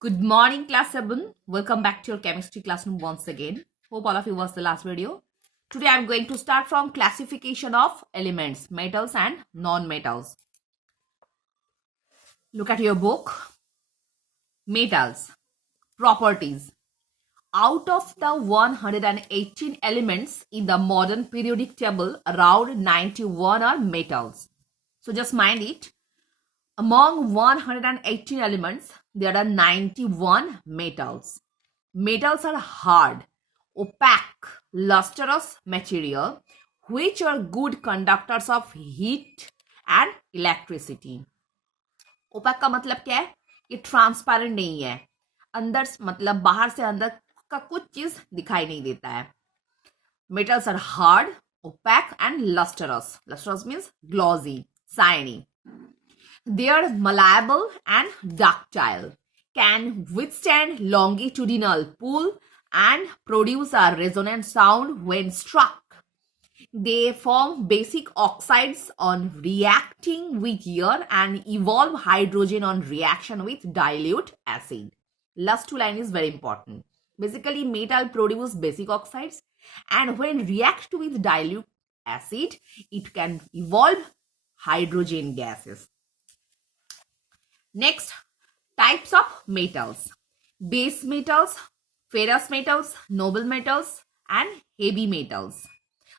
Good morning, class 7. Welcome back to your chemistry classroom once again. Hope all of you watched the last video. Today I am going to start from classification of elements, metals and non-metals. Look at your book. Metals. Properties. Out of the 118 elements in the modern periodic table, around 91 are metals. So just mind it. Among 118 elements, there are 91 metals. Metals are hard, opaque, lustrous material which are good conductors of heat and electricity. Opaque का मतलब क्या है? ये transparent नहीं है, अंदर मतलब बाहर से अंदर का कुछ चीज दिखाई नहीं देता है. Metals are hard, opaque and lustrous. Lustrous means glossy, shiny. They are malleable and ductile, can withstand longitudinal pull and produce a resonant sound when struck. They form basic oxides on reacting with air and evolve hydrogen on reaction with dilute acid. Last two line is very important. Basically, metal produce basic oxides and when react with dilute acid, it can evolve hydrogen gases. Next, types of metals. Base metals, ferrous metals, noble metals and heavy metals.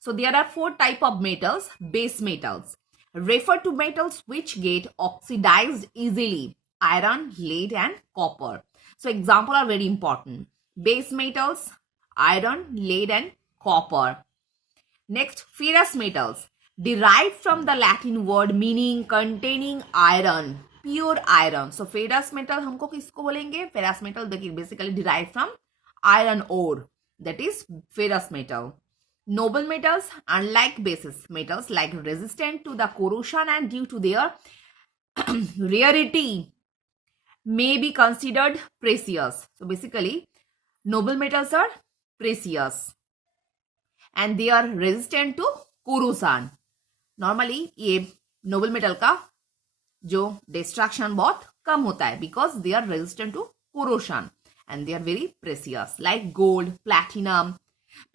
So there are four types of metals. Base metals refer to metals which get oxidized easily. Iron, lead and copper. So example are very important. Base metals, iron, lead and copper. Next, ferrous metals derived from the Latin word meaning containing iron. Pure iron. So ferrous metal हमको किसको बोलेंगे? Ferrous metal that is basically derived from iron ore. That is ferrous metal. Noble metals, unlike base metals, like resistant to the corrosion and due to their rarity, may be considered precious. So basically, noble metals are precious and they are resistant to corrosion. Normally, ये noble metal का जो distraction बहुत कम होता है because they are resistant to corrosion and they are very precious like gold, platinum,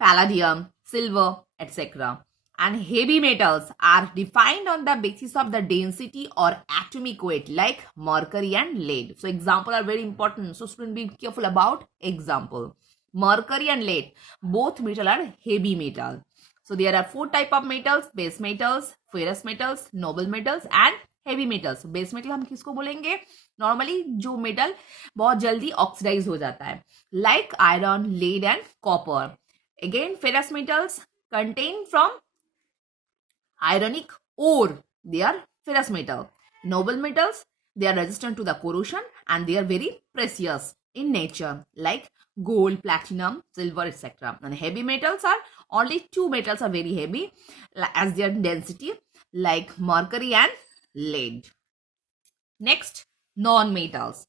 palladium, silver etcetera. And heavy metals are defined on the basis of the density or atomic weight like mercury and lead. So example are very important. So student be careful about example. Mercury and lead, both metal are heavy metal. So there are four type of metals: base metals, ferrous metals, noble metals and heavy metals. Base metal हम किसको बोलेंगे? Normally जो metal बहुत जल्दी oxidize हो जाता है like iron, lead and copper. Again ferrous metals contain from ironic ore. They are ferrous metal. Noble metals, they are resistant to the corrosion and they are very precious in nature like gold, platinum, silver, etc. And heavy metals are only two metals are very heavy as their density like mercury and lead. Next, non-metals.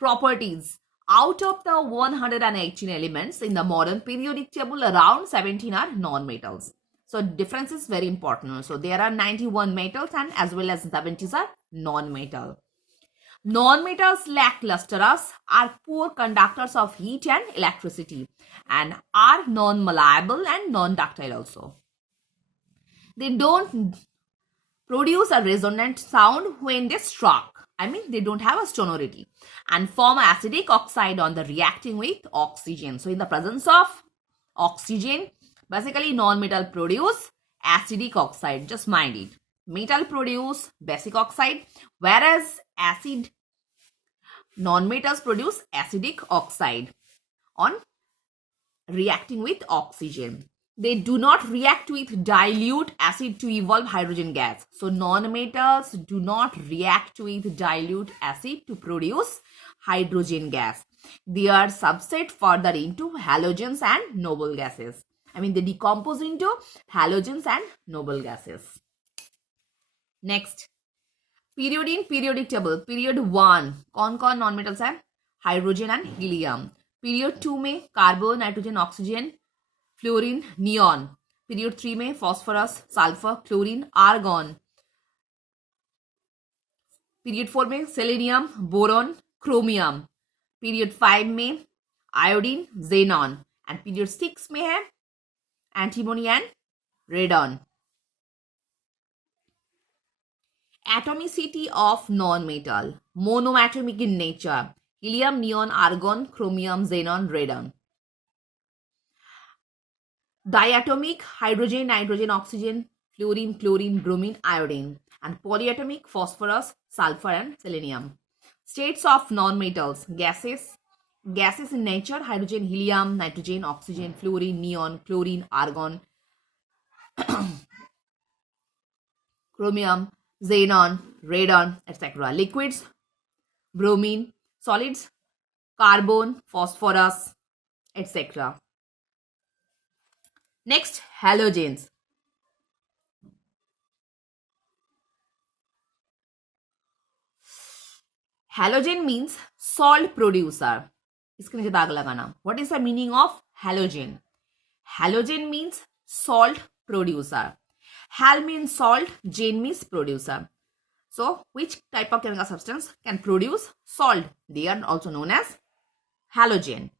Properties. Out of the 118 elements in the modern periodic table, around 17 are non-metals. So difference is very important. So there are 91 metals and as well as 70 are non-metal. Non-metals lack lustrous, are poor conductors of heat and electricity and are non-malleable and non-ductile also. They don't produce a resonant sound when they struck. I mean, they don't have a sonority and form acidic oxide on the reacting with oxygen. So in the presence of oxygen, basically non-metal produce acidic oxide. Just mind it. Metal produce basic oxide, whereas non-metals produce acidic oxide on reacting with oxygen. They do not react with dilute acid to evolve hydrogen gas. So non-metals do not react with dilute acid to produce hydrogen gas. They are subset further into halogens and noble gases. I mean, they decompose into halogens and noble gases. Next, period in periodic table. Period 1, कौन non-metals है? Hydrogen and helium. Period 2 में carbon, nitrogen, oxygen, fluorine, neon. Period 3 में phosphorus, sulphur, chlorine, argon. Period 4 में selenium, boron, chromium. Period 5 में iodine, xenon, and period 6 में है antimony and radon. Atomicity of non-metal. Monoatomic in nature. Helium, neon, argon, chromium, xenon, radon. Diatomic, hydrogen, nitrogen, oxygen, fluorine, chlorine, bromine, iodine. And polyatomic, phosphorus, sulfur, and selenium. States of non-metals. Gases. Gases in nature, hydrogen, helium, nitrogen, oxygen, fluorine, neon, chlorine, argon, chromium, xenon, radon, etc. Liquids, bromine. Solids, carbon, phosphorus, etc. Next, halogens. Halogen means salt producer. इसके नीचे दाग लगाना. What is the meaning of halogen? Halogen means salt producer. Hal means salt, gen means producer. So, which type of chemical substance can produce salt? They are also known as halogen.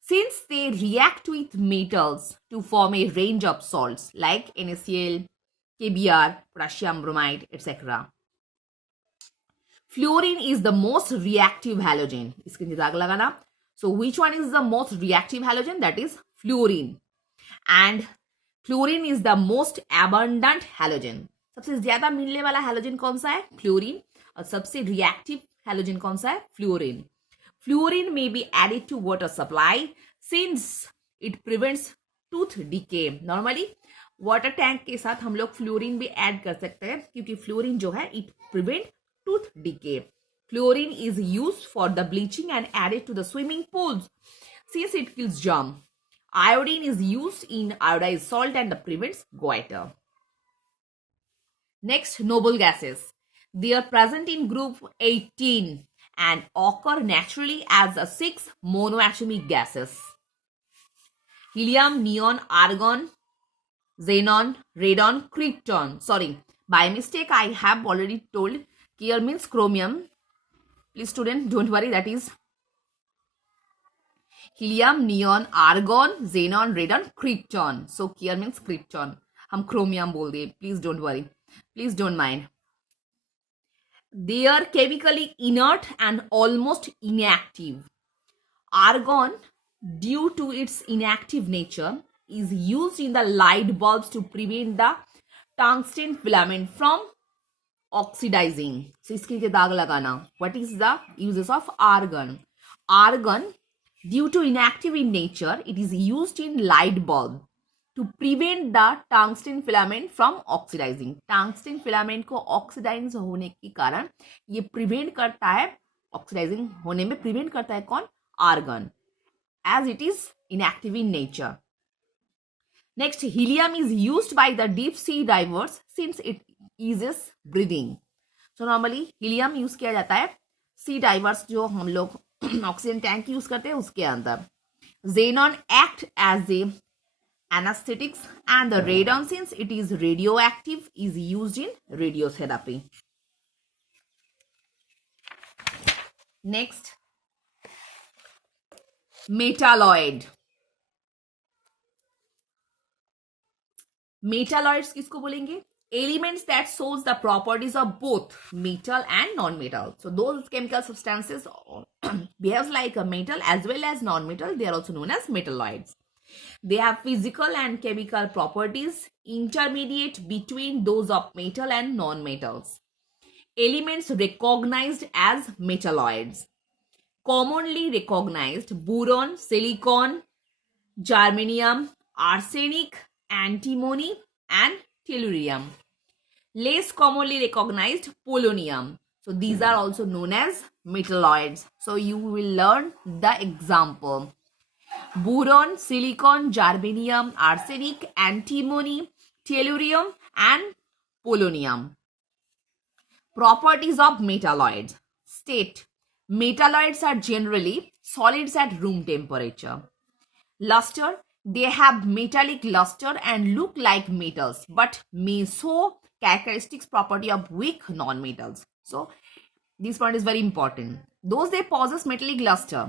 Since they react with metals to form a range of salts like NaCl, KBr, potassium bromide, etc. Fluorine is the most reactive halogen. इसके नीचे दाग लगाना. So, which one is the most reactive halogen? That is fluorine. And fluorine is the most abundant halogen. सबसे ज्यादा मिलने वाला halogen कौन सा है? फ्लोरीन. और सबसे रिएक्टिव हैलोजन कौन सा है? Fluorine. Fluorine may be added to water supply since it prevents tooth decay. Normally water tank के साथ हम लोग फ्लोरीन भी ऐड कर सकते हैं क्योंकि फ्लोरीन जो है it prevent tooth decay. Fluorine is used for the bleaching and added to the swimming pools since it kills germ. Iodine is used in iodized salt and prevents goiter. Next, noble gases. They are present in group 18 and occur naturally as 6 monoatomic gases. Helium, neon, argon, xenon, radon, krypton. Sorry, by mistake I have already told here means chromium. Please student, don't worry, that is helium, neon, argon, xenon, radon, krypton. So here means krypton. हम chromium बोल दिए. Please don't worry. Please don't mind. They are chemically inert and almost inactive. Argon, due to its inactive nature, is used in the light bulbs to prevent the tungsten filament from oxidizing. So इसके लिए दाग लगाना. What is the uses of argon? Argon, due to inactive in nature, it is used in light bulb to prevent the tungsten filament from oxidizing. Tungsten filament को oxidize होने के कारण ये prevent करता है, oxidizing होने में prevent करता है कौन? Argon, as it is inactive in nature. Next, helium is used by the deep sea divers since it eases breathing. So normally helium use किया जाता है sea divers जो हम लोग ऑक्सीजन टैंक यूज करते हैं उसके अंदर. Xenon act as a anesthetics and the radon since it is radioactive is used in radiotherapy. Next, metalloid. Metalloids किसको बोलेंगे? Elements that shows the properties of both metal and non-metal. So those chemical substances behaves like a metal as well as non-metal. They are also known as metalloids. They have physical and chemical properties intermediate between those of metal and non-metals. Elements recognized as metalloids. Commonly recognized: boron, silicon, germanium, arsenic, antimony, and tellurium. Less commonly recognized: polonium. So these are also known as metalloids. So you will learn the example: boron, silicon, germanium, arsenic, antimony, tellurium, and polonium. Properties of metalloids. State: metalloids are generally solids at room temperature. Luster: they have metallic luster and look like metals but may show characteristics property of weak non-metals. So This point is very important. Those they possess metallic luster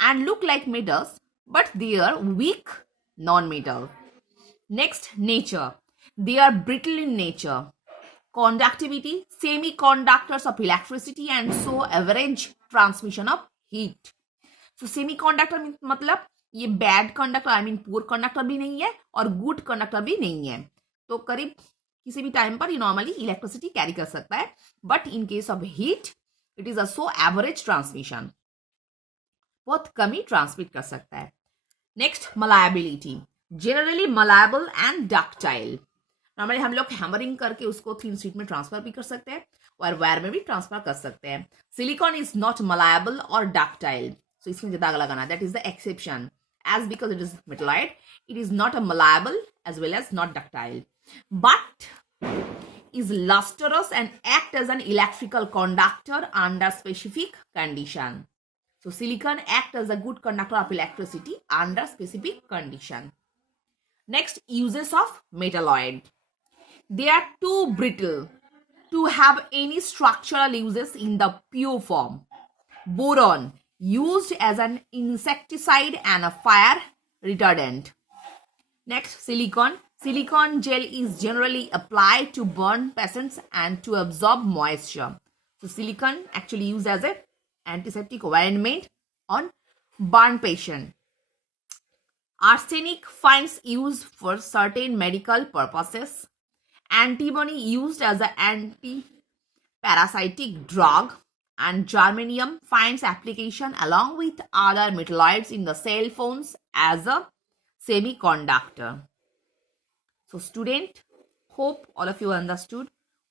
and look like metals, but they are weak non-metal. Next, nature. They are brittle in nature. Conductivity, semiconductors of electricity and so average transmission of heat. So semiconductor मतलब ये bad conductor I mean poor conductor भी नहीं है और good conductor भी नहीं है. तो करीब किसी भी टाइम पर ये नॉर्मली इलेक्ट्रिसिटी कैरी कर सकता है, but in case of heat it is a so average transmission, बहुत कम ही ट्रांसमिट कर सकता है. Next, malleability. Generally malleable and ductile. Normally हम लोग हैमरिंग करके उसको थिन शीट में ट्रांसफर भी कर सकते हैं और वायर में भी ट्रांसफर कर सकते हैं. सिलिकॉन इज नॉट मलायबल और डक्टाइल. So इसमें जो दाग लगाना, that is the exception, as because it is metalloid, it is not a malleable as well as not ductile, but is lustrous and act as an electrical conductor under specific condition. So silicon act as a good conductor of electricity under specific condition. Next, uses of metalloid. They are too brittle to have any structural uses in the pure form. Boron, used as an insecticide and a fire retardant. Next, silicon. Silicon gel is generally applied to burn patients and to absorb moisture. So silicon actually used as an antiseptic ointment on burn patient. Arsenic finds use for certain medical purposes. Antimony used as an anti-parasitic drug. And germanium finds application along with other metalloids in the cell phones as a semiconductor. So student, hope all of you understood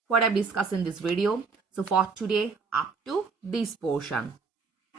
what I've discussed in this video. So for today, up to this portion.